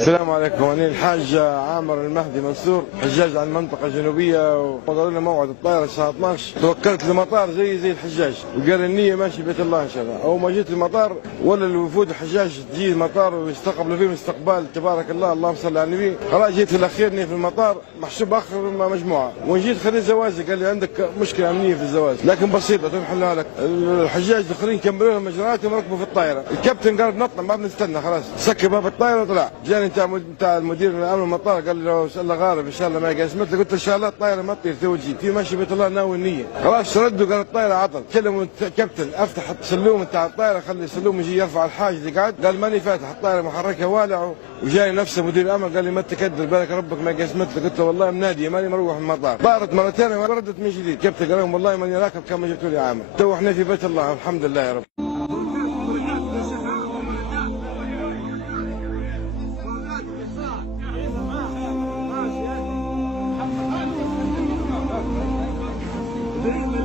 السلام عليكم، أنا الحاج عامر المهدي منصور، حجاج عن المنطقة الجنوبية، وقالوا لنا موعد الطائرة الساعة 12. توكلت المطار زي الحجاج، وقال النية ماشي بيت الله إن شاء الله. أول ما جيت المطار ولا الوفود الحجاج تجي المطار ويستقبلوا فيه استقبال تبارك الله، اللهم صل على النبي. خلاص جيت في الأخير في المطار محسوب آخر مجموعة، وجيت خليت زوازي، قال لي عندك مشكلة أمنية في الزواز، لكن بسيطة تنحلها لك. الحجاج الآخرين كملوا لهم مجرياتهم وركبوا في الطائرة. الكابتن قال نطلع ما بنستنى، خلاص سكر باب الطائرة وطلع. جاني بتاع المدير الامن المطار قال لي لو الله غالب ان شاء الله ما قسمت لي، قلت ان شاء الله الطائره ما تطير توجي في ماشي بيت الله ناوي النيه. خلاص ردوا قال الطائره عطل، كلموا الكابتن افتح السلوم بتاع الطائره، خلي السلوم يجي يرفع الحاج اللي قاعد، قال ماني فاتح الطائره محركها والع. وجاني نفسه مدير الامن قال لي ما تكدر بالك ربك ما قسمت لي، قلت له والله مناديه ماني مروح من المطار. طارت مرتين وردت من جديد، الكابتن قال لهم والله ماني راكب كما جبتوا لي عامر. تو احنا في بيت الله الحمد لله يا رب. Very